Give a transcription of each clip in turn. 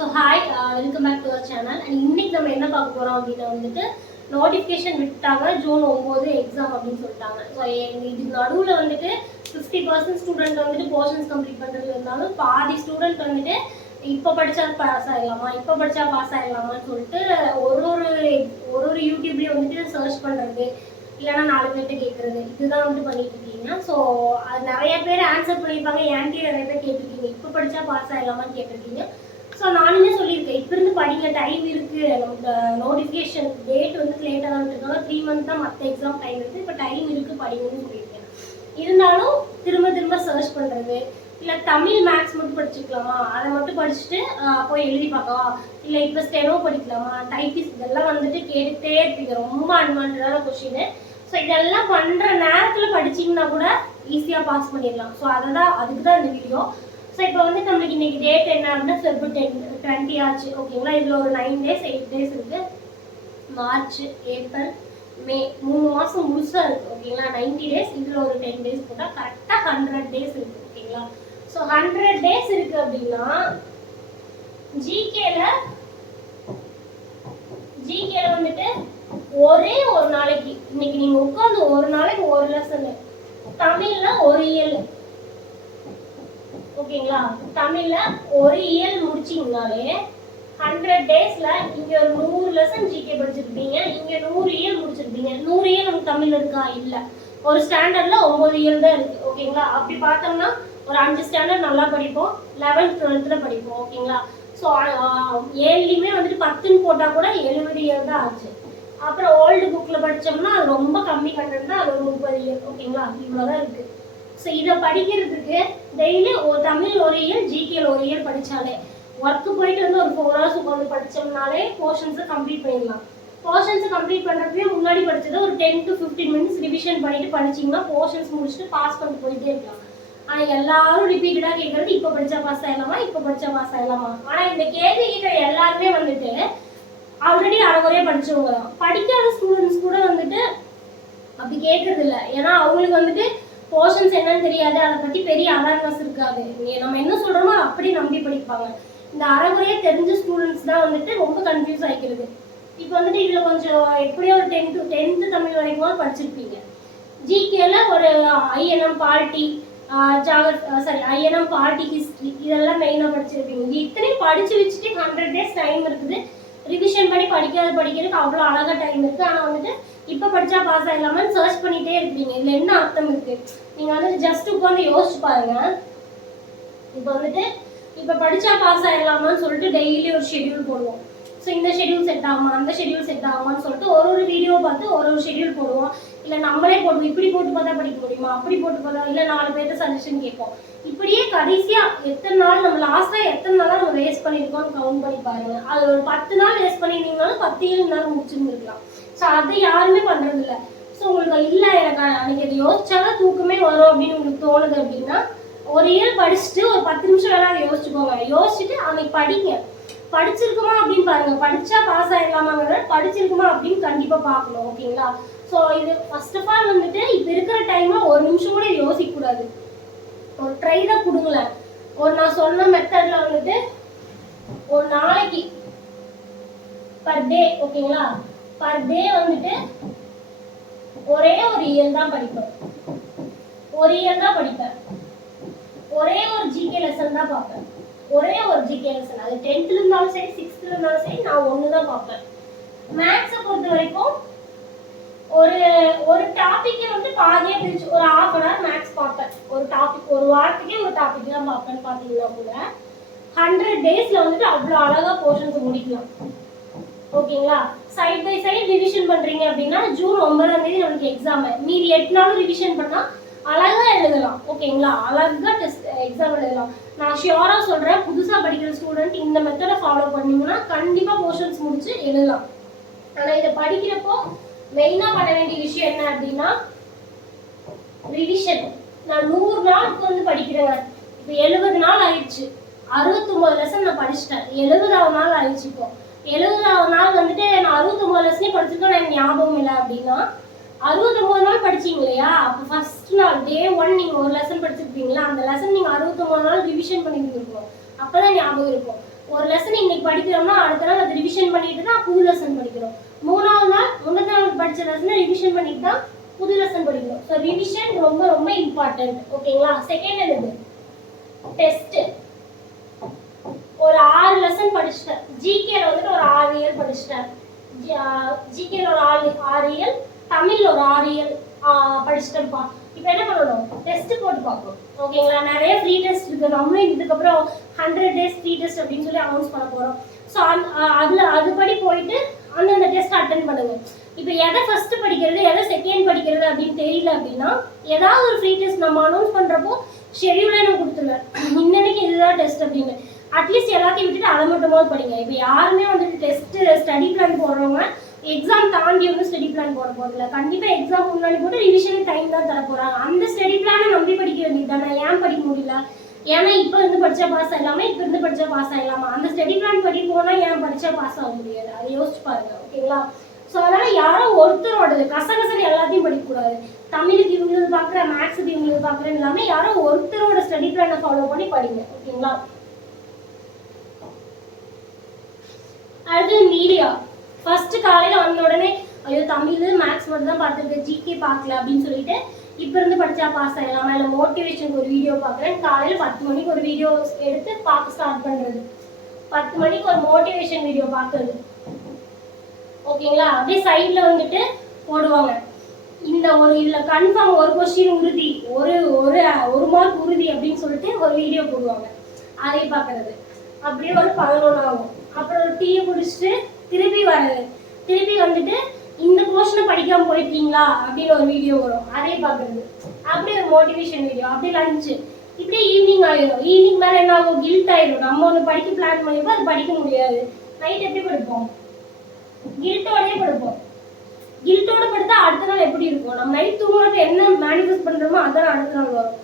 So hi welcome back to our channel and இன்னைக்கு நம்ம என்ன பார்க்க போகிறோம் அப்படின்னா வந்துட்டு நோட்டிஃபிகேஷன் விட்டாங்க. ஜூன் ஒம்பது எக்ஸாம் அப்படின்னு சொல்லிட்டாங்க. ஸோ இதுக்கு நடுவில் வந்துட்டு ஃபிஃப்டி பர்சன்ட் ஸ்டூடெண்ட் வந்துட்டு போர்ஷன்ஸ் கம்ப்ளீட் பண்ணுறது இருந்தாலும் பாதி ஸ்டூடெண்ட் வந்துட்டு இப்போ படித்தா பாஸ் ஆகிடலாமா இப்போ படித்தா பாஸ் ஆகிடலாமான்னு சொல்லிட்டு ஒரு ஒரு ஒரு ஒரு யூடியூப்லேயும் வந்துட்டு சர்ச் பண்ணுறது இல்லைன்னா நாலு பேர்கிட்ட கேட்குறது இதுதான் வந்துட்டு பண்ணிட்டு இருக்கீங்க. ஸோ அது நிறைய பேர் ஆன்சர் பண்ணியிருப்பாங்க ஏன்டி நிறைய பேர் கேட்டிருக்கீங்க. இப்போ படித்தா பாஸ் ஆகிடலாமான்னு கேட்டிருக்கீங்க. ஸோ நானுமே சொல்லியிருக்கேன். இப்போ இருந்து படிங்க டைம் இருக்கு. நமக்கு நோட்டிஃபிகேஷன் டேட் வந்து லேட்டாக தான் இருக்காங்க த்ரீ மந்த் தான் மற்ற எக்ஸாம் டைம் இருக்கு. இப்போ டைம் இருக்கு படிங்கன்னு சொல்லியிருக்கேன். இருந்தாலும் திரும்ப திரும்ப சர்ச் பண்ணுறது இல்லை தமிழ் மேக்ஸ் மட்டும் படிச்சுக்கலாமா? அதை மட்டும் படிச்சுட்டு போய் எழுதி பார்க்கலாம். இல்லை இப்போ ஸ்டெனோ படிக்கலாமா? டைப்பிஸ் இதெல்லாம் வந்துட்டு கேட்டுகிட்டே இருப்பீங்க. ரொம்ப அன்வான்டான கொஷின் ஸோ இதெல்லாம் பண்ணுற நேரத்தில் படிச்சீங்கன்னா கூட ஈஸியாக பாஸ் பண்ணிடலாம். ஸோ அதை தான் அதுக்கு தான் இந்த வீடியோ ஸோ இப்போ வந்து நம்மளுக்கு இன்னைக்கு டேட் என்ன அப்படின்னா ஃபெப் டென் டுவெண்ட்டி ஆச்சு ஓகேங்களா இதில் ஒரு நைன் டேஸ் எயிட் டேஸ் இருக்கு. மார்ச் ஏப்ரல் மே மூணு மாதம் முழுசாக இருக்கு ஓகேங்களா நைன்டி டேஸ் இதில் ஒரு டென் டேஸ் போட்டால் கரெக்டாக ஹண்ட்ரட் டேஸ் இருக்கு ஓகேங்களா ஸோ ஹண்ட்ரட் டேஸ் இருக்கு அப்படின்னா ஜிகேல ஜிகேல வந்துட்டு ஒரே ஒரு நாளைக்கு இன்னைக்கு நீங்க உட்காந்து ஒரு நாளைக்கு ஒரு லெசன் தமிழ்ல ஒரு இயல். ஓகேங்களா? தமிழ்ல ஒரு இயல் முடிச்சீங்கனாலே ஹண்ட்ரட் டேஸ்ல இங்க ஒரு நூறு லெசன் ஜிகே படிச்சிருப்பீங்க. இங்க நூறு இயல் முடிச்சிருப்பீங்க. நூறு இயல் நமக்கு தமிழ் இருக்கா? இல்ல. ஒரு ஸ்டாண்டர்ட்ல ஒன்பது இயல் தான் இருக்கு. ஓகேங்களா? அப்படி பார்த்தோம்னா ஒரு அஞ்சு ஸ்டாண்டர்ட் நல்லா படிப்போம். லெவன்த் டுவெல்த்ல படிப்போம். ஓகேங்களா? ஸோ ஏழுலையுமே வந்துட்டு பத்துன்னு போட்டா கூட எழுபது இயல் தான் ஆச்சு. அப்புறம் ஓல்டு புக்கில் படிச்சோம்னா அது ரொம்ப கம்மி கண்டென்ட் தான். அது ஒரு முப்பது இயல். ஓகேங்களா? இவ்வளவுதான் இருக்கு. ஸோ இதை படிக்கிறதுக்கு டெய்லி ஒரு தமிழ் ஒரு இயல் ஜிகேல ஒரு இயல் படித்தாலே ஒர்க்கு போயிட்டு வந்து ஒரு ஃபோர் ஹவர்ஸ் உட்காந்து படித்தோம்னாலே போர்ஷன்ஸை கம்ப்ளீட் பண்ணிடலாம். போர்ஷன்ஸை கம்ப்ளீட் பண்ணுறதுக்கு முன்னாடி படித்தது ஒரு ten to fifteen minutes revision பண்ணிட்டு படிச்சீங்கன்னா போர்ஷன்ஸ் முடிச்சுட்டு பாஸ் பண்ணிட்டு போயிட்டே இருக்கலாம். ஆனால் எல்லாரும் ரிப்பீட்டடாக கேட்கறது இப்போ படித்தா பாஸ் ஆகலாமா இப்போ படித்தா பாஸ் ஆகலாமா ஆனால் இந்த கேள்வி கேட்குற எல்லாருமே வந்துட்டு ஆல்ரெடி அரைகுறையாக படிச்சவங்க தான். படிக்காத ஸ்டூடெண்ட்ஸ் கூட வந்துட்டு அப்படி கேட்கறது ஏன்னா அவங்களுக்கு வந்துட்டு போர்ஷன்ஸ் என்னன்னு தெரியாது. அதை பற்றி பெரிய அவேர்னஸ் இருக்காது. நம்ம என்ன சொல்கிறோமோ அப்படி நம்பி படிப்பாங்க. இந்த அறகுறையே தெரிஞ்ச ஸ்டூடெண்ட்ஸ் தான் வந்துட்டு ரொம்ப கன்ஃபியூஸ் ஆகிக்கிறது இப்போ வந்துட்டு இதில் கொஞ்சம் எப்படியோ ஒரு டென்த்து டென்த்து தமிழ் வரைக்கும் படிச்சிருப்பீங்க. ஜிகேல ஒரு ஐஎன்எம் பார்ட்டி ஜாகர் சாரி ஐஎன்எம் பார்ட்டி ஹிஸ்ட்ரி இதெல்லாம் மெயினாக படிச்சிருப்பீங்க. இது இத்தனையும் படித்து வச்சுட்டு ஹண்ட்ரட் டேஸ் டைம் இருக்குது. ரிவிஷன் பண்ணி படிக்காத படிக்கிறதுக்கு அவ்வளோ அழகாக டைம் இருக்குது ஆனால் வந்துட்டு இப்போ படித்தா பாஸ் ஆகலாமான்னு சர்ச் பண்ணிகிட்டே இருப்பீங்க. இதில் என்ன அர்த்தம் இருக்கு? நீங்கள் வந்து ஜஸ்ட் உட்காந்து யோசிச்சு பாருங்க. இப்போ வந்துட்டு இப்போ படித்தா பாஸ் ஆயிடலாமான்னு சொல்லிட்டு டெய்லி ஒரு ஷெட்யூல் போடுவோம். ஸோ இந்த ஷெட்யூல் செட் ஆகுமா? அந்த ஷெட்யூல் செட் ஆகுமான்னு சொல்லிட்டு ஒரு ஒரு வீடியோ பார்த்து ஒரு ஒரு ஷெட்யூல் போடுவோம். இல்லை நம்மளே போடுவோம். இப்படி போட்டு பார்த்தா படிக்க முடியுமா? அப்படி போட்டு பார்த்தா இல்லை நாலு பேர்த்த சஜஷன் கேட்போம். இப்படியே கடைசியாக எத்தனை நாள் நம்ம லாஸ்ட்டாக எத்தனை நாளாக நம்ம வேஸ்ட் பண்ணியிருக்கோம்னு கவுண்ட் பண்ணி பாருங்க. அது ஒரு பத்து நாள் வேஸ்ட் பண்ணியிருந்தீங்கனாலும் பத்து ஏழு நாள் முடிச்சிருந்துருக்கலாம். ஸோ அதை யாருமே பண்ணுறதில்ல இல்ல ஸோ உங்களுக்கு இல்லை எனக்கு அன்னைக்கு அதை யோசிச்சாலும் தூக்கமே வரும் அப்படின்னு உங்களுக்கு தோணுது அப்படின்னா ஒரு இயர் படிச்சுட்டு ஒரு பத்து நிமிஷம் வேணா அதை யோசிச்சுக்கோங்க. யோசிச்சுட்டு அன்னைக்கு படிங்க. படிச்சிருக்குமா அப்படின்னு பாருங்க. படிச்சா பாஸ் ஆயிடலாமாங்கிறத படிச்சிருக்குமா அப்படின்னு கண்டிப்பா பார்க்கணும் ஓகேங்களா? ஸோ இது ஃபர்ஸ்ட் ஆஃப் ஆல் வந்துட்டு இப்போ இருக்கிற டைம்ல ஒரு நிமிஷம் கூட யோசிக்க கூடாது. ஒரு ட்ரை தான் கொடுங்களேன். ஒரு நான் சொன்ன மெத்தட்ல வந்துட்டு ஒரு நாளைக்கு பர் டே ஓகேங்களா? பர் டே வந்துட்டு ஒரே ஒரு இயல் தான் படிப்பேன். ஒரு இயல் தான் படிப்பேன். ஒரே ஒரு ஜிகே லெசன் தான் பார்ப்பேன். ஒரே ஒரு ஜிகே லெசன் அது டென்த்ல இருந்தாலும் சரி சிக்ஸ்த்ல இருந்தாலும் சரி நான் ஒன்று தான் பார்ப்பேன். மேக்ஸை பொறுத்த வரைக்கும் ஒரு ஒரு டாப்பிக்கே வந்து பாதியா பிரிச்சு ஒரு ஹாஃப் அன் ஹவர் மேக்ஸ் பார்ப்பேன். ஒரு டாபிக் ஒரு வாரத்துக்கே ஒரு டாபிக் தான் பார்ப்பேன்னு பார்த்தீங்கன்னா கூட ஹண்ட்ரட் டேஸில் வந்துட்டு அவ்வளோ அழகா போர்ஷன்ஸ் முடிக்கலாம். ஓகேங்களா? சைட் பை சைடு ரிவிஷன் பண்றீங்க அப்படின்னா ஜூன் ஒன்பதாம் தேதி நம்மளுக்கு எக்ஸாம் மீதி எட்டு நாளும் ரிவிஷன் பண்ணா அழகா எழுதலாம். ஓகேங்களா? அழகா டெஸ்ட் எக்ஸாம் எழுதலாம். நான் ஷியோரா சொல்றேன் புதுசா படிக்கிற ஸ்டூடெண்ட் இந்த மெத்தடை ஃபாலோ பண்ணீங்கன்னா கண்டிப்பா போர்ஷன்ஸ் முடிச்சு எழுதலாம். ஆனா இதை படிக்கிறப்போ மெயினா பண்ண வேண்டிய விஷயம் என்ன அப்படின்னா ரிவிஷன் நான் நூறு நாளுக்கு வந்து படிக்கிறேன் இப்போ எழுபது நாள் ஆயிடுச்சு. அறுபத்தொம்பது லெசன் நான் படிச்சிட்டேன். எழுபதாவது நாள் ஆயிடுச்சு இப்போ. எழுபதாவது நாள் வந்துட்டு நான் அறுபத்தொம்பது லட்சமே படிச்சிருக்கேன் எனக்கு ஞாபகம் இல்லை அப்படின்னா. அறுபத்தொம்பது நாள் படிச்சீங்க இல்லையா? அப்போ ஃபர்ஸ்ட் நாள் டே ஒன் நீங்க ஒரு லெசன் படிச்சிருப்பீங்களா? அந்த லெசன் நீங்க அறுபத்தொம்பது நாள் ரிவிஷன் பண்ணியிருந்துருக்கணும் அப்பதான் ஞாபகம் இருக்கும். ஒரு லெசன் இன்னைக்கு படிக்கிறோம்னா அடுத்த நாள் அதை ரிவிஷன் பண்ணிட்டு தான் புது லெசன் படிக்கிறோம். மூணாவது நாள் முன்னத்த நாள் படிச்ச லெசனை ரிவிஷன் பண்ணிட்டு தான் புது லெசன் படிக்கிறோம். ஸோ ரிவிஷன் ரொம்ப ரொம்ப இம்பார்ட்டன்ட் ஓகேங்களா செகண்ட் என்னது டெஸ்ட்டு ஒரு ஆறு லெசன் படிச்சிட்டேன். ஜிகேல வந்துட்டு ஒரு ஆறு இயல் படிச்சிட்டேன். ஜிகேல ஒரு ஆறு ஆறு இயல் தமிழ்ல ஒரு ஆறு இயல் படிச்சிட்டேன்ப்பா. இப்போ என்ன பண்ணணும்? டெஸ்ட் போட்டு பார்க்கணும். ஓகேங்களா நிறைய ஃப்ரீ டெஸ்ட் இருக்கு. நம்மளும் இதுக்கப்புறம் ஹண்ட்ரட் டேஸ் ஃப்ரீ டெஸ்ட் அப்படின்னு சொல்லி அனௌன்ஸ் பண்ண போறோம். ஸோ அதுல அதுபடி போயிட்டு அந்தந்த டெஸ்ட் அட்டன் பண்ணுங்க. இப்போ எதை ஃபர்ஸ்ட் படிக்கிறது எதை செகண்ட் படிக்கிறது அப்படின்னு தெரியல அப்படின்னா ஏதாவது ஒரு ஃப்ரீ டெஸ்ட் நம்ம அனௌன்ஸ் பண்ணுறப்போ ஷெடியூலே நான் கொடுத்துருவேன். இன்னைக்கு இதுதான் டெஸ்ட் அப்படின்னு. அட்லீஸ்ட் எல்லாத்தையும் விட்டுட்டு அதை மட்டுமாவது படிங்க. இப்போ யாருமே வந்துட்டு டெஸ்ட் ஸ்டடி பிளான் போடுறவங்க எக்ஸாம் தாண்டி வந்து ஸ்டடி பிளான் போட போகிறதில்ல கண்டிப்பா எக்ஸாம் முன்னாடி போட்டு ரிவிஷன் டைம் தான் தர போறாங்க. அந்த ஸ்டடி பிளானை நம்பி படிக்க வேண்டியது தானே ஏன் படிக்க முடியல? ஏன்னா இப்போ இருந்து படிச்சா பாஸ் ஆகலாமா இப்போ இருந்து படிச்சா பாஸ் ஆகலாமா அந்த ஸ்டடி பிளான் படி போனா ஏன் படிச்சா பாஸ் ஆக முடியாது? அதை யோசிச்சு பாருங்க ஓகேங்களா? ஸோ அதனால யாரோ ஒருத்தரோடது கசகசன்னு எல்லாத்தையும் படிக்கக்கூடாது. தமிழுக்கு இவங்களுக்கு பார்க்குறேன் மேக்ஸுக்கு இவங்களுக்கு பார்க்குறேன் எல்லாமே யாரோ ஒருத்தரோட ஸ்டடி பிளானை ஃபாலோ பண்ணி படிங்க ஓகேங்களா? அடுத்து மீடியா. ஃபர்ஸ்ட் காலையில் வந்த உடனே ஐயோ தமிழ் மேக்ஸ் மட்டும் தான் பார்த்துருக்கேன் ஜிகே பார்க்கல அப்படின்னு சொல்லிட்டு இப்போ இருந்து படித்தா பாஸ் ஆகிடலாம் இல்லை மோட்டிவேஷனுக்கு ஒரு வீடியோ பார்க்குறேன். காலையில் பத்து மணிக்கு ஒரு வீடியோ எடுத்து பார்க்க ஸ்டார்ட் பண்ணுறது பத்து மணிக்கு ஒரு மோட்டிவேஷன் வீடியோ பார்க்குறது. ஓகேங்களா? அப்படியே சைடில் வந்துட்டு போடுவாங்க. இந்த ஒரு இதில் கன்ஃபார்ம் ஒரு கொஸ்டின் உறுதி ஒரு ஒரு ஒரு மார்க் உறுதி அப்படின்னு சொல்லிட்டு ஒரு வீடியோ போடுவாங்க. அதை பார்க்கறது. அப்படியே ஒரு பதினொன்று ஆகும் அப்புறம் ஒரு டீயை குடிச்சிட்டு திருப்பி வர்றது. திருப்பி வந்துட்டு இந்த போர்ஷனை படிக்காமல் போயிருக்கீங்களா? அப்படின்னு ஒரு வீடியோ வரும். அதே பார்க்குறது. அப்படியே ஒரு மோட்டிவேஷன் வீடியோ அப்படியே லஞ்சு இப்படியே ஈவினிங் ஆயிடும் ஈவினிங் மேலே என்ன ஆகும்? கில்ட் ஆகிடும் நம்ம ஒன்று படிக்க பிளான் பண்ணிப்போ அது படிக்க முடியாது. நைட் எப்படி படிப்போம்? கில்ட்டோடயே படுப்போம். கில்ட்டோட படுத்தா அடுத்த நாள் எப்படி இருக்கும்? நம்ம நைட் தூங்குறப்ப என்ன மேனிஃபெஸ்ட் பண்ணுறோமோ அதான் அடுத்த நாள் வரும்.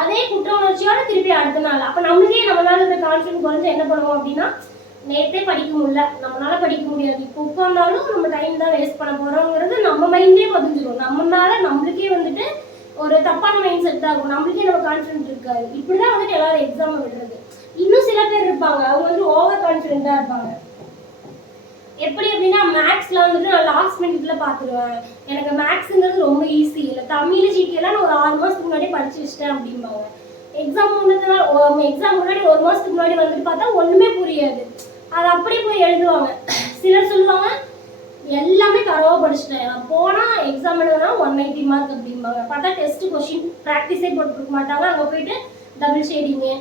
அதே குற்ற உணர்ச்சியோட திருப்பி அடுத்த நாள். அப்போ நம்மளுக்கே நம்மளால இருக்க கான்ஃபிடன்ஸ் குறைஞ்சு என்ன பண்ணுவோம் அப்படின்னா நேத்தே படிக்க முடியல. நம்மளால படிக்க முடியாது. இப்போ உட்காந்தாலும் நம்ம டைம் தான் வேஸ்ட் பண்ண போறோங்கிறது நம்ம மைண்டே பதிஞ்சிடும் நம்ம மேல நம்மளுக்கே வந்துட்டு ஒரு தப்பான மைண்ட் செட் தான் இருக்கும். நம்மளுக்கே நம்ம கான்ஃபிடென்ட் இருக்காது. இப்படிதான் வந்துட்டு எல்லாரும் எக்ஸாம் விடுறது. இன்னும் சில பேர் இருப்பாங்க. அவங்க வந்து ஓவர் கான்ஃபிடென்ட்டா இருப்பாங்க. எப்படி அப்படின்னா மேக்ஸ்ல வந்துட்டு நான் லாஸ்ட் மினிட்ல பாத்துருவேன். எனக்கு மேக்ஸ்ங்கிறது ரொம்ப ஈஸி இல்லை தமிழ் ஜிகேலாம் நான் ஒரு ஆறு மாசத்துக்கு முன்னாடி படிச்சு வச்சிட்டேன் அப்படிம்பாங்க. எக்ஸாம் முன்னாடி எக்ஸாம் முன்னாடி ஒரு மாசத்துக்கு முன்னாடி வந்துட்டு பார்த்தா ஒண்ணுமே புரியாது. அதை அப்படியே போய் எழுதுவாங்க. சிலர் சொல்லுவாங்க எல்லாமே தரவாக படிச்சுட்டேன். போனால் எக்ஸாம் எழுதுனா ஒன் நைன்டி மார்க் அப்படிம்பாங்க. பார்த்தா டெஸ்ட் கொஷின் ப்ராக்டிஸே போட்டுருக்க மாட்டாங்க. அங்கே போயிட்டு டபுள் ஷேடிங்கு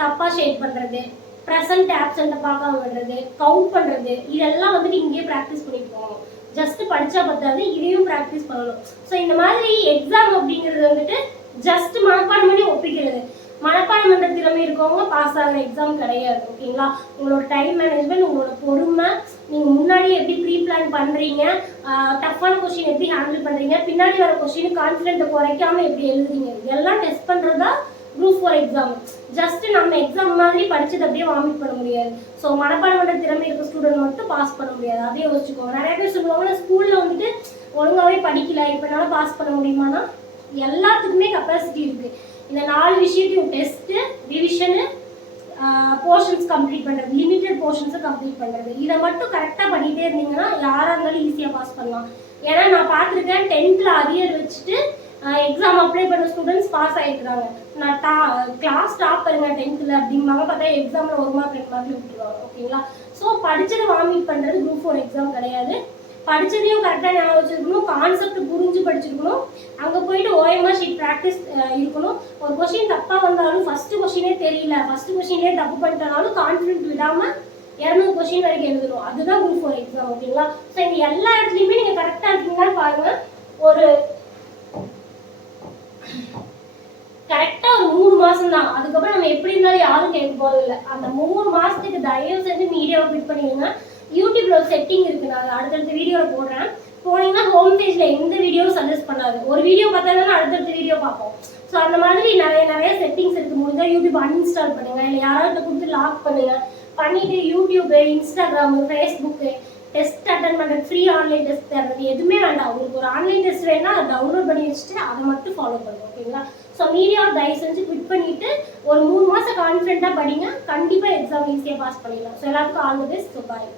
தப்பாக ஷேட் பண்ணுறது ப்ரெசன்ட் ஆப்சண்ட்டை பார்க்காம விடுறது கவுண்ட் பண்ணுறது இதெல்லாம் வந்துட்டு இங்கேயே ப்ராக்டிஸ் பண்ணிட்டு போகணும். ஜஸ்ட் படித்தா பத்தாது இதையும் ப்ராக்டிஸ் பண்ணணும். ஸோ இந்த மாதிரி எக்ஸாம் அப்படிங்கிறது வந்துட்டு ஜஸ்ட் மனப்பாடம் பண்ணி ஒப்பிக்கிறது. மனப்பாடம் பண்ணுற திறமை இருக்கவங்க பாஸ் ஆகிற எக்ஸாம் கிடையாது ஓகேங்களா உங்களோட டைம் மேனேஜ்மெண்ட் உங்களோட பொறுமை நீங்கள் முன்னாடி எப்படி ப்ரீ பிளான் பண்ணுறீங்க டஃப்பான கொஸ்டின் எப்படி ஹேண்டில் பண்ணுறீங்க பின்னாடி வர கொஸ்டின் கான்ஃபிடென்ட்டை குறைக்காம எப்படி எழுதுறீங்க? இதெல்லாம் டெஸ்ட் பண்ணுறதா குரூப் ஃபோர் எக்ஸாம் ஜஸ்ட் நம்ம எக்ஸாம் மாதிரி படிச்சது அப்படியே வாமிட் பண்ண முடியாது. ஸோ மனப்பாடம் பண்ணுற திறமை இருக்க ஸ்டூடெண்ட் மட்டும் பாஸ் பண்ண முடியாது. அதே யோசிச்சுக்கோங்க. நிறைய பேர் சொல்லுவாங்க ஸ்கூலில் வந்துட்டு ஒழுங்காவே படிக்கல. இப்போ என்னால் பாஸ் பண்ண முடியுமானா? எல்லாத்துக்குமே கெப்பாசிட்டி இருக்குது இந்த நாலு விஷயத்தையும் டெஸ்ட் ரிவிஷனு போர்ஷன்ஸ் கம்ப்ளீட் பண்ணுறது லிமிட்டட் போர்ஷன்ஸை கம்ப்ளீட் பண்ணுறது இதை மட்டும் கரெக்டாக பண்ணிகிட்டே இருந்தீங்கன்னா யாராக இருந்தாலும் ஈஸியாக பாஸ் பண்ணலாம். ஏன்னா நான் பார்த்துருக்கேன் டென்த்தில் அரியர் வச்சுட்டு எக்ஸாம் அப்ளை பண்ண ஸ்டூடெண்ட்ஸ் பாஸ் ஆகிருக்கிறாங்க நான் டா கிளாஸ் டாப் பண்ணுங்க டென்த்தில் அப்படிம்பாங்க பார்த்தா எக்ஸாமில் ஒரு மார்க் ரெண்டு மார்க்கில் விட்டுருவாங்க. ஓகேங்களா? ஸோ படித்ததை வாமிட் பண்ணுறது குரூப் ஃபோர் எக்ஸாம் கிடையாது. படித்ததையும் கரெக்டாக ஞாபகம் வச்சிருக்கணும் கான்செப்ட் குரு படிச்சிருக்கணும். அங்கே போயிட்டு ஓஎம்ஆர் ஷீட் ப்ராக்டிஸ் இருக்கணும். ஒரு கொஷின் தப்பாக வந்தாலும் ஃபஸ்ட்டு கொஷினே தெரியல. ஃபஸ்ட்டு கொஷினே தப்பு பண்ணிட்டனாலும் கான்ஃபிடென்ட் விடாமல் இரநூறு கொஷின் வரைக்கும் எழுதணும். அதுதான் குரூப் ஃபோர் எக்ஸாம் ஓகேங்களா ஸோ இந்த எல்லா இடத்துலையுமே நீங்கள் கரெக்டாக இருக்கீங்கன்னு பாருங்க. ஒரு கரெக்டாக ஒரு மூணு மாதம் தான். அதுக்கப்புறம் நம்ம எப்படி இருந்தாலும் யாரும் கேட்க போகிறது இல்லை அந்த மூணு மாதத்துக்கு தயவு செஞ்சு மீடியாவை கிளிக் பண்ணிடுங்க. யூடியூப்ல ஒரு செட்டிங் இருக்கு. நான் அடுத்தடுத்த வீடியோவில் போடுறேன். போனீங்கன்னா ஹோம் பேஜில் எந்த வீடியோவும் சஜஸ்ட் பண்ணாது. ஒரு வீடியோ பார்த்தா அடுத்தடுத்த வீடியோ பார்ப்போம். ஸோ அந்த மாதிரி நிறைய நிறைய செட்டிங்ஸ் இருக்கு. முடிஞ்சால் யூடியூப் அன்இன்ஸ்டால் பண்ணுங்க. இல்லை யாராவது கொடுத்து லாக் பண்ணுங்க. பண்ணிட்டு YouTube Instagram Facebook test attend பண்ணுற ஃப்ரீ ஆன்லைன் டெஸ்ட் தர்றது எதுவுமே வேண்டாம். உங்களுக்கு ஒரு ஆன்லைன் டெஸ்ட் வேணா அதை டவுன்லோட் பண்ணி வச்சுட்டு அதை மட்டும் ஃபாலோ பண்ணுங்க ஓகேங்களா ஸோ மீடியா தயவு செஞ்சு குவிட் பண்ணிவிட்டு ஒரு மூணு மாதம் கான்ஃபிடென்ட்டாக படிங்க. கண்டிப்பாக எக்ஸாம் ஈஸியாக பாஸ் பண்ணிடலாம். ஸோ எல்லாத்துக்கும் all the best so bye